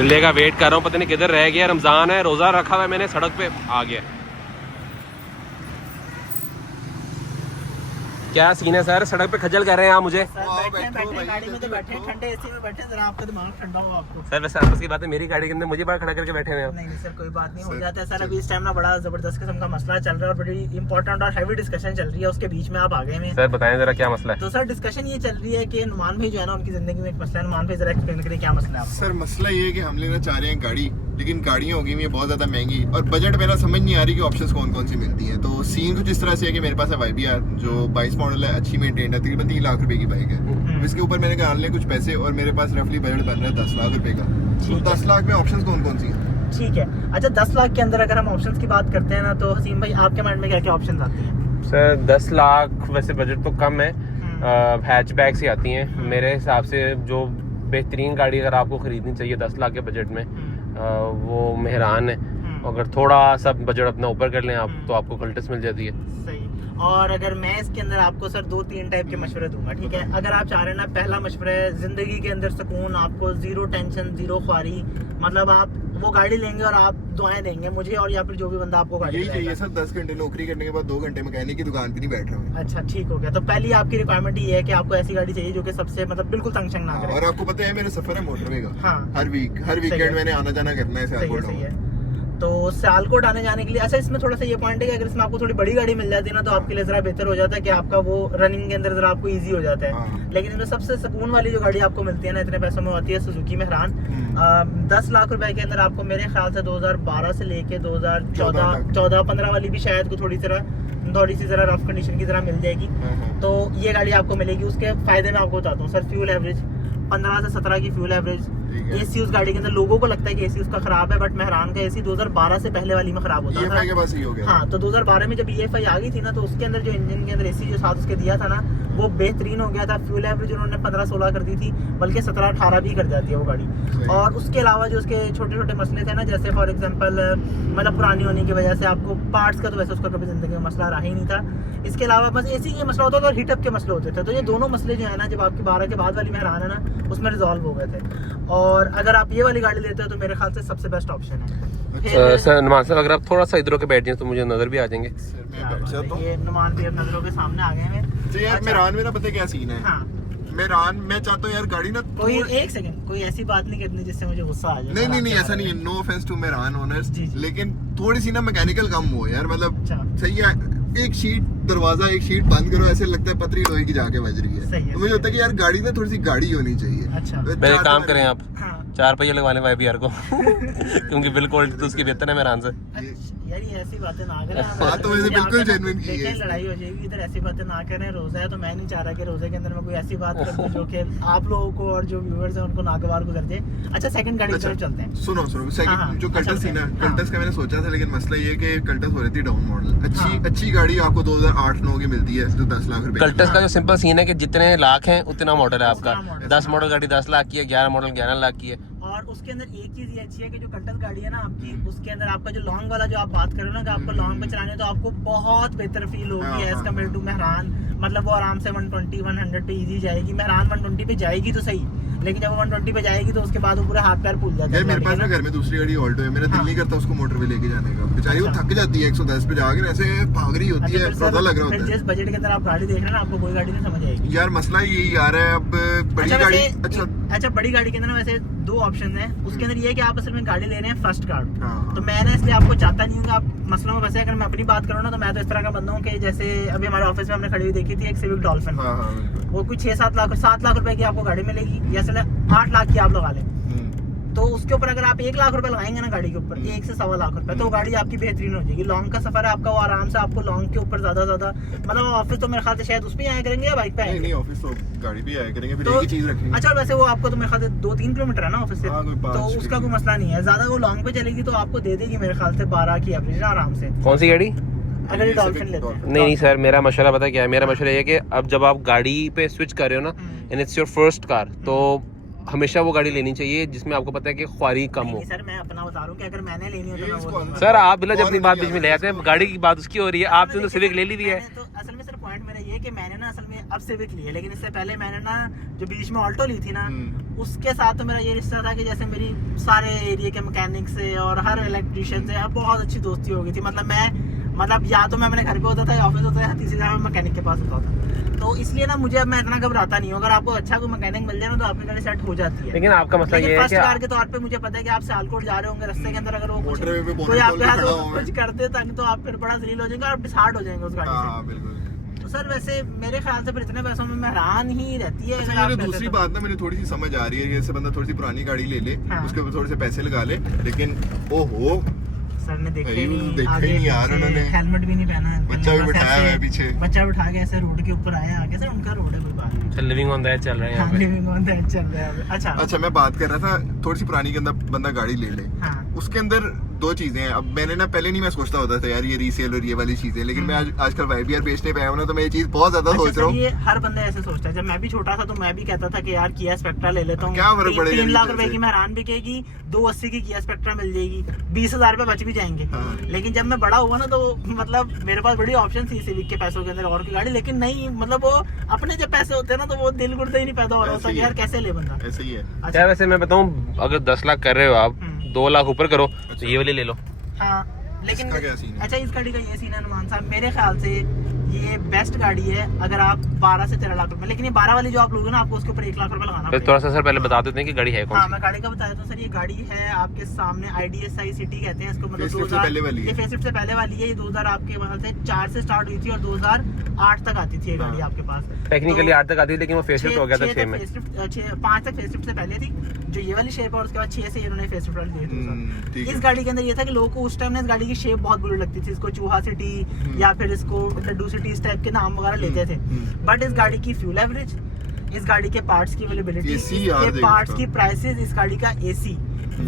दूल्हे का वेट कर रहा हूँ, पता नहीं किधर रह गया। रमजान है, रोजा रखा हुआ है मैंने, सड़क पे आ गया। क्या सीन है सर, सड़क पे खजल कर रहे हैं आप मुझे। बैठे गाड़ी में तो बैठे, ठंडे एसी में बैठे, जरा आपका दिमाग ठंडा हो आपको। सर वैसे आपस की बात है, मेरी गाड़ी के अंदर मुझे बाहर खड़ा करके बैठे हुए हैं। नहीं सर, कोई बात नहीं, हो जाता है सर। अभी इस टाइम ना बड़ा जबरदस्त किस्म का मसला चल रहा है और बड़ी इंपॉर्टेंट और हैवी डिस्कशन चल रही है, उसके बीच में आप आ गए हैं। सर बताएं जरा क्या मसला है। तो सर डिस्कशन ये चल रही है कि नुमान भाई जो है ना, उनकी जिंदगी में एक मसला है। नुमान भाई जरा एक्सप्लेन करें क्या मसला है। सर मसला ये है कि हम लेना चाह रहे हैं गाड़ी, लेकिन गाड़ियाँ हो गई हैं बहुत ज़्यादा महंगी और बजट मेरा समझ नहीं आ रही कि ऑप्शंस कौन कौन सी मिलती हैं। तो सीन कुछ इस तरह से है कि मेरे पास है YBR जो 22 मॉडल है, अच्छी मेंटेन है, तकरीबन 3 लाख रुपए की बाइक है। इसके ऊपर मैंने डालने कुछ पैसे और मेरे पास रफली बजट बन रहा है 10 लाख रुपए का। तो 10 लाख में ऑप्शंस कौन कौन सी हैं? ठीक है, अच्छा 10 लाख के अंदर अगर हम ऑप्शंस की बात करते हैं ना, तो हसीम भाई आपके माइंड में क्या क्या ऑप्शंस आते हैं? सर 10 लाख वैसे बजट तो कम है, हैचबैक से आती हैं मेरे हिसाब से। जो बेहतरीन गाड़ी अगर आपको खरीदनी चाहिए 10 लाख के बजट में, वो मेहरान है। अगर थोड़ा सा बजट अपना ऊपर कर लें आप, तो आपको कल्टस मिल जाती है। सही। और अगर मैं इसके अंदर आपको सर 2-3 टाइप के मशवरे दूंगा, ठीक है? अगर आप चाह रहे हैं ना, पहला मशवरा है जिंदगी के अंदर सुकून, आपको जीरो टेंशन, जीरो ख्वारी, मतलब आप वो गाड़ी लेंगे और आप दुआएं देंगे मुझे और या फिर जो भी बंदा आपको गाड़ी यही चाहिए सर। 10 घंटे नौकरी करने के बाद 2 घंटे मैकेनिक की दुकान पे नहीं बैठ रहा हूँ। अच्छा ठीक हो गया। तो पहली आपकी रिक्वायरमेंट ये है कि आपको ऐसी गाड़ी चाहिए जो कि सबसे मतलब बिल्कुल तंग शंग ना करे। और आपको पता है मेरा सफर है मोटरवे का। हाँ। हर वीकेंड मैंने आना जाना करना है सियालकोट। सही है। तो सियालकोट आने जाने के लिए, अच्छा इसमें थोड़ा सा ये पॉइंट है कि अगर इसमें आपको थोड़ी बड़ी गाड़ी मिल जाती है ना, तो आपके लिए जरा बेहतर हो जाता है कि आपका वो रनिंग के अंदर जरा आपको इजी हो जाता है। लेकिन इसमें सबसे सुकून वाली जो गाड़ी आपको मिलती है ना, इतने पैसों में होती है, सुजुकी मेहरान। 10 लाख रुपए के अंदर आपको मेरे ख्याल से 2012 से लेके 2014-15 वाली भी शायद को थोड़ी सी जरा रफ कंडीशन की तरह मिल जाएगी। तो ये गाड़ी आपको मिलेगी। उसके फायदे में आपको बताता हूँ सर। फ्यूल एवरेज 15 से 17 की फ्यूल एवरेज। एसी उस गाड़ी के अंदर, लोगों को लगता है कि एसी उसका खराब है, बट मेहरान का एसी 2012 से पहले वाली में खराब होता था। के पास ही हो गया। हाँ, तो 2012 में जब EFI आ गई थी ना, तो उसके अंदर जो इंजन के अंदर एसी जो साथ उसके दिया था ना, वो बेहतरीन हो गया था। फ्यूल एवरेज उन्होंने 15-16 कर दी थी, बल्कि 17-18 भी कर जाती है वो गाड़ी। और उसके अलावा जो उसके छोटे छोटे मसले थे ना, जैसे फॉर एग्जाम्पल मतलब पुरानी होने की वजह से आपको पार्ट्स का तो वैसे उसका कभी जिंदगी में मसला रहा ही नहीं था। इसके अलावा बस एसी के मसला होता था और हीटअप के मसले होते थे। तो ये दोनों मसले जो है ना, जब आपकी 12 के बाद वाली मेहरान है ना, उसमें रिजॉल्व हो गए थे। और अगर आप ये वाली गाड़ी लेते हो तो मेरे ख्याल से सबसे बेस्ट ऑप्शन है। सर नुमान साहब अगर आप थोड़ा सा इधरों के बैठ जाएं तो मुझे नजर भी आ जाएंगे। ये नुमान भी नजरों के सामने आ गए हैं। तो यार मेहरान में ना पता क्या सीन है। हाँ। मेहरान मैं चाहता हूँ यार गाड़ी ना कोई एक सेकंड, कोई ऐसी बात नहीं करनी जिससे मुझे गुस्सा आ जाए। नहीं ऐसा नहीं है। No offence to Mehran owners, लेकिन थोड़ी सी ना मैकेनिकल कम हो यार। मतलब सही है, एक शीट दरवाजा, एक शीट बंद करो, ऐसे लगता है पतरी लोहे की जाके बज रही है। तो मुझे लगता है कि यार गाड़ी ना थोड़ी सी गाड़ी होनी चाहिए। अच्छा, मेरे काम करें आप 4 पहिए लगवा लें YBR को क्योंकि बिल क्वालिटी तो उसकी बेहतर है मेहरान से। यार ये ऐसी बातें ना करें। बात तो वैसे बिल्कुल जेन्युइन की है। लड़ाई हो जाएगी इधर, ऐसी बातें ना करें। रोजा है तो मैं नहीं चाह रहा कि रोजे के अंदर मैं कोई ऐसी बात कर दूं जो कि आप लोगों को और जो व्यूअर्स हैं उनको नागवार गुजर दे। अच्छा सेकंड गाड़ी की तरफ चलते हैं। सुनो सेकंड जो कल्टस थी ना, कल्टस का मैंने सोचा था, लेकिन मसला ये कि कल्टस हो रही थी डाउन मॉडल। अच्छी गाड़ी आपको 2008-9 की मिलती है जो 10 लाख रुपए। कल्टस का जो सिंपल सीन है कि जितने लाख हैं उतना मॉडल है आपका। 10 मॉडल गाड़ी 10 लाख की है, 11 मॉडल 11 लाख की है। और उसके अंदर एक चीज ये अच्छी है कि जो कल्टस गाड़ी है ना आपकी, उसके अंदर आपका जो लॉन्ग वाला जो आप बात करो ना, कि आपको लॉन्ग पे चलाने तो आपको बहुत बेहतर फील होगी एज कम्पेयर टू मेहरान। मतलब वो आराम से 120-100 पे इजी जाएगी। मेहरान 120 पे जाएगी तो सही, लेकिन जब 120 पे जाएगी तो उसके बाद वो पूरा हाथ पैर फूल जाता है। मेरे पास ना घर में दूसरी गाड़ी ऑल्टो है, मेरा दिल नहीं करता उसको मोटर पे लेके जाने का। बेचारी वो थक जाती है 110 पे जाकर, ऐसे भाग रही होती है, पता लग रहा होता है। जिस बजट के अंदर आप गाड़ी देख रहे हैं ना, आपको कोई गाड़ी नहीं समझ आएगी यार। मसला यही आ रहा है अब बड़ी गाड़ी। अच्छा बड़ी गाड़ी के अंदर वैसे 2 ऑप्शन है। उसके अंदर ये है कि आप असल में गाड़ी ले रहे हैं फर्स्ट कार। तो मैंने इसलिए आपको चाहता नहीं हूँ कि आप मसलों में फंसे। अगर मैं अपनी बात करूँ ना, तो मैं तो इस तरह का बंदा हूँ कि जैसे अभी हमारे ऑफिस में हमने खड़ी हुई देखी थी एक सिविक डॉल्फिन। वो कुछ 7 लाख रुपए की आपको गाड़ी मिलेगी, या 8 लाख की आप लगा लें। तो उसके ऊपर अगर आप 1 लाख रुपए लगाएंगे ना गाड़ी के ऊपर, 1 से 1.25 लाख रुपए, तो गाड़ी आपकी बेहतरीन हो जाएगी। लॉन्ग का सफर है आपका, वो आराम से आपको लॉन्ग के ऊपर ज्यादा मतलब ऑफिस तो मेरे ख्याल से शायद उस पे आया करेंगे या बाइक पे आएंगे? नहीं ऑफिस तो गाड़ी पे आया करेंगे, फिर एक ही चीज रखेंगे। अच्छा वैसे वो आपको तो मेरे ख्याल से 2-3 किलोमीटर है ना ऑफिस से, तो उसका कोई मसला नहीं है। ज्यादा वो लॉन्ग पे चलेगी तो आपको दे देगी मेरे ख्याल से 12 की एवरेज आराम से। कौन सी गाड़ी? अगर ये डॉल्फिन लेते हैं। नहीं सर, मेरा मशवरा पता क्या है? मेरा मशवरा ये है कि अब जब आप गाड़ी पे स्विच कर रहे हो ना, and it's your first car, तो हमेशा वो गाड़ी लेनी चाहिए जिसमें आपको पता है कि ख्वारी कम हो। सर मैं अपना बता रहा हूँ कि अगर मैंने लेनी हो तो मैं सर आप बिल्कुल अपनी बात बीच में ले आते हैं। गाड़ी की बात उसकी हो रही है, आपने तो सिविक ले ली है। तो असल में सर पॉइंट मेरा ये कि मैंने ना असल में अब सिविक ली है, लेकिन इससे पहले मैंने ना जो बीच में ऑल्टो ली थी ना, उसके साथ तो मेरा ये रिश्ता था कि जैसे मेरी सारे एरिया के मैकेनिक से और हर इलेक्ट्रिशियन से बहुत अच्छी दोस्ती हो गई थी। मतलब या तो मैं अपने घर पे होता था या ऑफिस होता था, तीसरी जगह मैं मैकेनिक के पास होता था। तो इसलिए ना मुझे अब मैं इतना घबराता नहीं हूँ। अगर आपको अच्छा कोई मैकेनिक मिल जाए ना तो आपकी गाड़ी सेट हो जाती है। लेकिन आपका मसला ये है फर्स्ट कि कार के तौर पे मुझे पता है कि आप सियालकोट जा रहे होंगे, रास्ते के अंदर अगर वो मोटरवे पे कोई बोनट आपके खोल के हाथ खड़ा हूं मैं। कुछ करते तक तो आप फिर बड़ा जलील हो जाएंगे और डिसहार्ट हो जाएंगे उस गाड़ी से। हाँ बिल्कुल। तो सर वैसे मेरे ख्याल से फिर इतने पैसों में मैं हैरान ही रहती है। अच्छा, अगर आप ये कहते दूसरी तो। बात ना मुझे थोड़ी सी समझ आ रही है कि जैसे बंदा थोड़ी सी पुरानी गाड़ी ले ले, हाँ। उसके ऊपर थोड़े से पैसे लगा ले, लेकिन ओहो सर ने देखा भाई, ही नहीं, देखा ही आगे नहीं यार पीछे उन्होंने। हेलमेट भी नहीं पहना है, बच्चा भी बस बिठाया ऐसे- हुआ है पीछे। बच्चा बिठा के ऐसे रोड के ऊपर आए आगे से, उनका रोड है कोई बात नहीं। अच्छा लिविंग ऑन दैट चल रहा है यहाँ पे। लिविंग ऑन दैट चल रहा है। अच्छा अच्छा, मैं बात कर रहा था थोड़ी सी पुरानी के अंदर बंदा गाड़ी ले ले, हाँ उसके अंदर दो चीजें हैं। अब मैंने ना पहले नहीं मैं सोचता होता था यार ये रीसेल और ये वाली चीजें, लेकिन मैं आजकल वाईबीआर बेचने पे आया हूं ना, तो मैं ये चीज बहुत ज्यादा अच्छा सोच रहा सर, हूँ। ये हर बंदा ऐसे सोचता है। जब मैं भी छोटा था तो मैं भी कहता था कि यार किया स्पेक्ट्रा ले लेता हूँ, क्या फर्क पड़ेगा 3 लाख रीसेल रुपए से? की मेहरान बिकेगी, 280 की किया स्पेक्ट्रा मिल जाएगी, 20,000 रुपए बच भी जाएंगे। हाँ। लेकिन जब मैं बड़ा हुआ ना तो मतलब मेरे पास बड़ी ऑप्शन थी सिविक के पैसों के अंदर और की गाड़ी, लेकिन नहीं, मतलब वो अपने जब पैसे होते हैं ना तो वो दिल गुर्दे ही नहीं पैदा हो रहा ऐसे होता ही कि है। यार कैसे ले बंदा। ऐसे ही है। क्या अच्छा वैसे मैं बताऊँ, अगर 10 लाख कर रहे हो आप, 2 लाख ऊपर करो तो ये वाली ले लो। हाँ, लेकिन इसका क्या सीन है? अच्छा इस गाड़ी का ये सीन है अनुमान साहब, मेरे ख्याल से ये बेस्ट गाड़ी है अगर आप 12 से 13 लाख रुपए, लेकिन ये 12 वाली जो आप लोगे ना आपको उसके ऊपर 1 लाख रुपए लगाना फिर पड़ेगा। थोड़ा सा सर पहले बता देते हैं कि गाड़ी है कौन हाँ सी। मैं गाड़ी का बताया तो सर, ये गाड़ी है आपके सामने IDSI सिटी कहते हैं इसको, मतलब Facelift से पहले वाली है। ये फेसलिफ्ट से पहले वाली है। ये 2000 आपके मतलब से 4 से स्टार्ट हुई थी और 2008 तक आती थी ये गाड़ी आपके पास। टेक्निकली 8 तक आती है, लेकिन वो फेसलिफ्ट हो गया था 6 में। 5 तक फेसलिफ्ट से पहले थी जो ये वाली शेप है, और उसके बाद 6 से इन्होंने फेसलिफ्ट वाली दी थी। ठीक इस है। गाड़ी के अंदर ये था कि लोगों को उस टाइम ना इस गाड़ी की शेप बहुत बुरी लगती थी, इसको चूहा सिटी या फिर इसको डड्डू सिटी इस टाइप के नाम वगैरह लेते थे। बट इस गाड़ी की फ्यूल एवरेज, इस गाड़ी के पार्ट्स की अवेलेबिलिटी, AC यार इसके देखो पार्ट्स उसका। की प्राइसेस, इस गाड़ी का AC,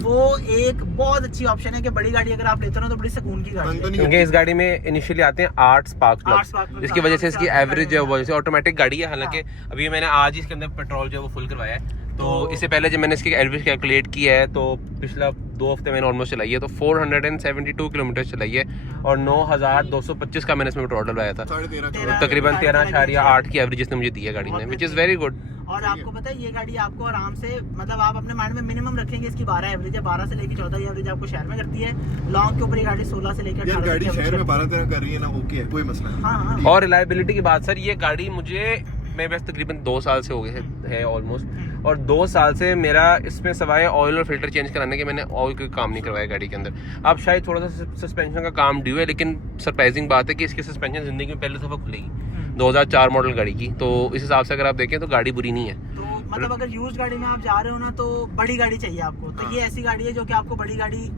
वो एक बहुत अच्छी ऑप्शन है कि बड़ी गाड़ी अगर आप लेते हो ना तो बड़ी सुकून की गाड़ी तंग तो है। नहीं क्योंकि इस गाड़ी में इनिशियली आते हैं 8 स्पार्क 8 spark प्लग, plug, जिसकी वजह से इसकी हाँ, एवरेज जो है वो हाँ। जैसे ऑटोमेटिक गाड़ी है। हालांकि अभी मैंने आज ही इसके अंदर पेट्रोल जो है वो फुल करवाया है, तो इससे पहले जब मैंने इसकी एवरेज कैलकुलेट किया है तो पिछला 2 हफ्ते मैंने ऑलमोस्ट चलाई है, तो 472 किलोमीटर चलाई है और 9,225 का मैंने इसमें पेट्रोल डलवाया था। 13.5 तकरीबन 13.8 की एवरेज इसने मुझे दी है गाड़ी ने, विच इज़ वेरी गुड। और आपको पता है ये गाड़ी आपको आराम से, मतलब आप अपने माइंड में मिनिमम रखेंगे इसकी 12 एवरेज है, 12 से लेकर 14 एवरेज आपको शहर में करती है। लॉन्ग के ऊपर ये गाड़ी 16 से लेकर यार 18 गाड़ी की शहर में average 12-13 कर रही है ना, ओके है, कोई मसला नहीं। हाँ, हाँ। ठीक। और रिलायबिलिटी की बात सर, ये गाड़ी मुझे मेरे पास तकरीबन 2 साल से हो गए है ऑलमोस्ट, और 2 साल से मेरा इसमें सवाए ऑयल और फिल्टर चेंज कराने के मैंने और कोई काम नहीं करवाया गाड़ी के अंदर। अब शायद थोड़ा सा सस्पेंशन का काम ड्यू है, लेकिन सरप्राइजिंग बात है कि इसकी सस्पेंशन जिंदगी में पहले दफा खुलेगी 2004 मॉडल गाड़ी की, तो इस हिसाब से अगर आप देखें तो गाड़ी बुरी नहीं है। तो मतलब अगर यूज गाड़ी में आप जा रहे हो ना तो बड़ी गाड़ी चाहिए आपको, तो ये ऐसी गाड़ी है जो कि आपको बड़ी गाड़ी,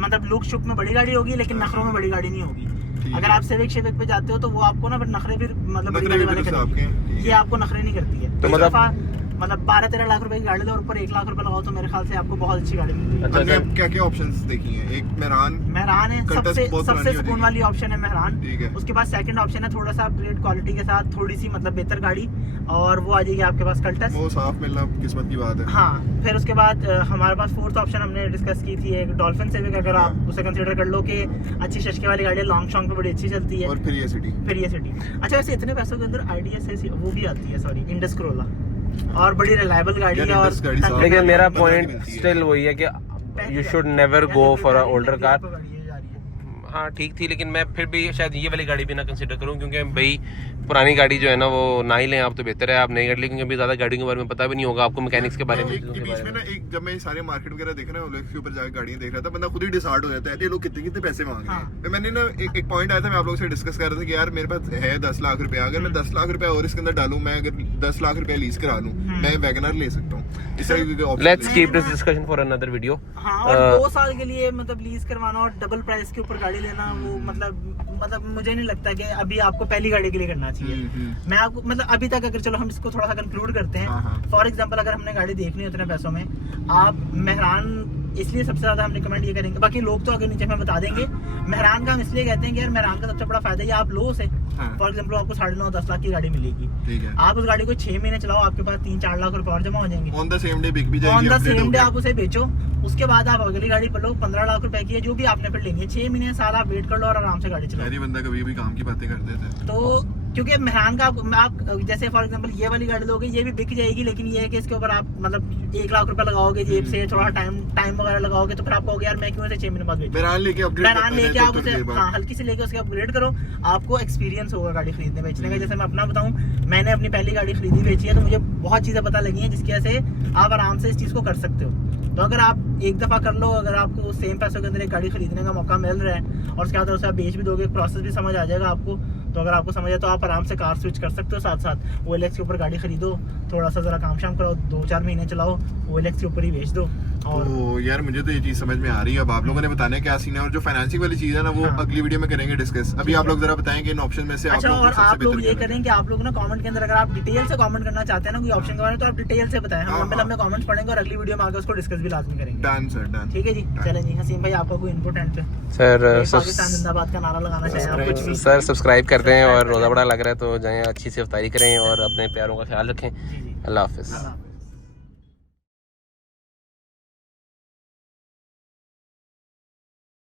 मतलब लुक शुक में बड़ी गाड़ी होगी लेकिन नखरों में बड़ी गाड़ी नहीं होगी। अगर आप सिविक शिविक पे जाते हो तो वो आपको ना फिर नखरे फिर मतलब बड़ी गाड़ी वाले करेंगे, ये आपको नखरे नहीं करती है। तो तो मतलब- मतलब 12-13 लाख रुपए की गाड़ी दो और ऊपर 1 लाख रुपए लगाओ तो मेरे ख्याल से आपको बहुत अच्छी गाड़ी मिलती है। अच्छा हमने सर, क्या क्या ऑप्शंस देखी हैं? एक मेहरान, मेहरान है Cultus सबसे बहुत सबसे पुरानी सुकून हो वाली ऑप्शन है मेहरान। ठीक है। उसके बाद सेकंड ऑप्शन है थोड़ा सा अपग्रेड क्वालिटी के साथ थोड़ी सी मतलब बेहतर गाड़ी, और वो आ जाएगी आपके पास कल्टस। वो साफ मिलना किस्मत की बात है। हाँ, फिर उसके बाद हमारे पास फोर्थ ऑप्शन हमने डिस्कस की थी एक डॉल्फिन सिविक, अगर आप हाँ। उसे कंसीडर कर लो कि अच्छी शशके वाली गाड़ी है, लॉन्ग शॉन्ग पे बड़ी अच्छी चलती है। और फिर ये सिटी, फिर ये सिटी, अच्छा वैसे इतने पैसों के अंदर IDSI वो भी आती है, सॉरी इंडस क्रोला, और बड़ी रिलायबल गाड़ी है। यार, और Indus गाड़ी साफ लेकिन मेरा बदल पॉइंट मिलती है। स्टिल वही है कि you should never go for a older car. हाँ ठीक थी, लेकिन मैं फिर भी शायद ये वाली गाड़ी भी ना कंसिडर करूँ, क्योंकि भाई पुरानी गाड़ी जो है ना वो ना ही लें आप, तो बेहतर है आप नई गाड़ी लें, क्योंकि अभी ज़्यादा गाड़ियों के बारे में पता भी नहीं होगा आपको, मैकेनिक्स के बारे में, एक चीज़ों के के बीच बारे में में। ना एक, जब मैं सारे मार्केट वगैरह देख रहा हूँ के ऊपर जाकर गाड़ियां देख रहा था, बंदा खुद ही डिसार्ड हो जाता है ये लोग कितने कितने पैसे मांग रहे हैं। हाँ। तो मैंने ना एक पॉइंट आया था, मैं आप लोगों से डिस्कस कर रहा था कि यार मेरे पास है 10 लाख रुपया, अगर मैं 10 लाख रुपया और इसके अंदर डालूं, मैं अगर 10 लाख रुपया लीज करा लूं, मैं वैगनर ले सकता हूँ। इस तरह के options लेट्स ले- keep this discussion for another video. हाँ, और 2 साल के लिए मतलब लीज करवाना और डबल प्राइस के ऊपर गाड़ी लेना, वो मतलब मुझे नहीं लगता कि अभी आपको पहली गाड़ी के लिए करना चाहिए। मैं आपको मतलब अभी तक अगर चलो हम इसको थोड़ा सा कंक्लूड करते हाँ, हाँ। हैं। फॉर एग्जांपल अगर हमने गाड़ी देखनी है उतने पैसों में, आप मेहरान इसलिए सबसे ज्यादा हम रिकमेंड ये करेंगे, बाकी लोग तो अगर नीचे हमें बता देंगे। मेहरान का हम इसलिए कहते हैं कि यार मेहरान का सबसे बड़ा फायदा ये आप लो उसे, हाँ। फॉर एग्जांपल आपको 9.5-10 लाख की गाड़ी मिलेगी, ठीक है। आप उस गाड़ी को 6 महीने चलाओ, आपके पास 3-4 लाख रुपए और जमा हो जाएंगे। ऑन द सेम डे बिक भी ऑन जाएगी, द upgrade सेम डे होके। आप उसे बेचो, उसके बाद आप अगली गाड़ी पर लो, 15 लाख रुपए की है जो भी आपने फिर लेनी है, 6 महीने साल आप वेट कर लो और आराम से गाड़ी चलाओ। यार ये बंदा कभी भी काम की बातें कर देता है। क्योंकि मेहरान का आप जैसे फॉर एग्जांपल ये वाली गाड़ी लोगे, ये भी बिक जाएगी, लेकिन ये है कि इसके ऊपर आप मतलब 1 लाख रुपए लगाओगे जेब से, थोड़ा टाइम वगैरह लगाओगे, तो फिर आप कहोगे यार मैं क्यों इसे 6 महीने बाद बेचूं। मेहरान लेके आप उसे हाँ हल्की से लेके उसके अपग्रेड करो, आपको एक्सपीरियंस होगा गाड़ी खरीदने बेचने का। जैसे मैं अपना बताऊं, मैंने अपनी पहली गाड़ी खरीदी बेची है, तो मुझे बहुत चीजें पता लगी हैं जिसकी वजह से आप आराम से इस चीज को कर सकते हो। तो अगर आप एक दफा कर लो, अगर आपको सेम पैसों के अंदर एक गाड़ी खरीदने का मौका मिल रहा है और उसके बाद उसे आप बेच भी दोगे, प्रोसेस भी समझ आ जाएगा आपको। तो अगर आपको समझ आए तो आप आराम से कार स्विच कर सकते हो, साथ साथ OLX के ऊपर गाड़ी खरीदो, थोड़ा सा जरा काम शाम कराओ, 2-4 महीने चलाओ, OLX के ऊपर ही बेच दो। और तो यार मुझे तो ये चीज समझ में आ रही है। अब आप लोगों ने बताना है क्या सीन है, और जो फाइनेंसिंग वाली चीज है ना वो हाँ। अगली वीडियो में करेंगे डिस्कस। अभी आप लोग जरा बताएं कि इन ऑप्शन में से अच्छा, आप और आप लोग ये करें करें कि आप लोग ना कमेंट के अंदर अगर आप डिटेल से कमेंट करना चाहते हैं ना कोई ऑप्शन के बारे में, तो आप डिटेल से बताएं, हम हाँ, लंबे हाँ। लंबे कमेंट्स पढ़ेंगे और अगली वीडियो में आकर उसको डिस्कस भी लाजमी करेंगे। Done sir, done. ठीक है जी, चलें जी। हसीम भाई आपका कोई इनपुट एंड पे सर पाकिस्तान जिंदाबाद का नारा लगाना चाहें आप कुछ भी? सर सब्सक्राइब कर दें, और सब्सक्राइब रोज़ा कर बड़ा लग रहा है तो जाएं अच्छी से इफ्तारी करें और अपने प्यारों का ख्याल रखें। जी जी, अल्लाह हाफिज़। हाँ।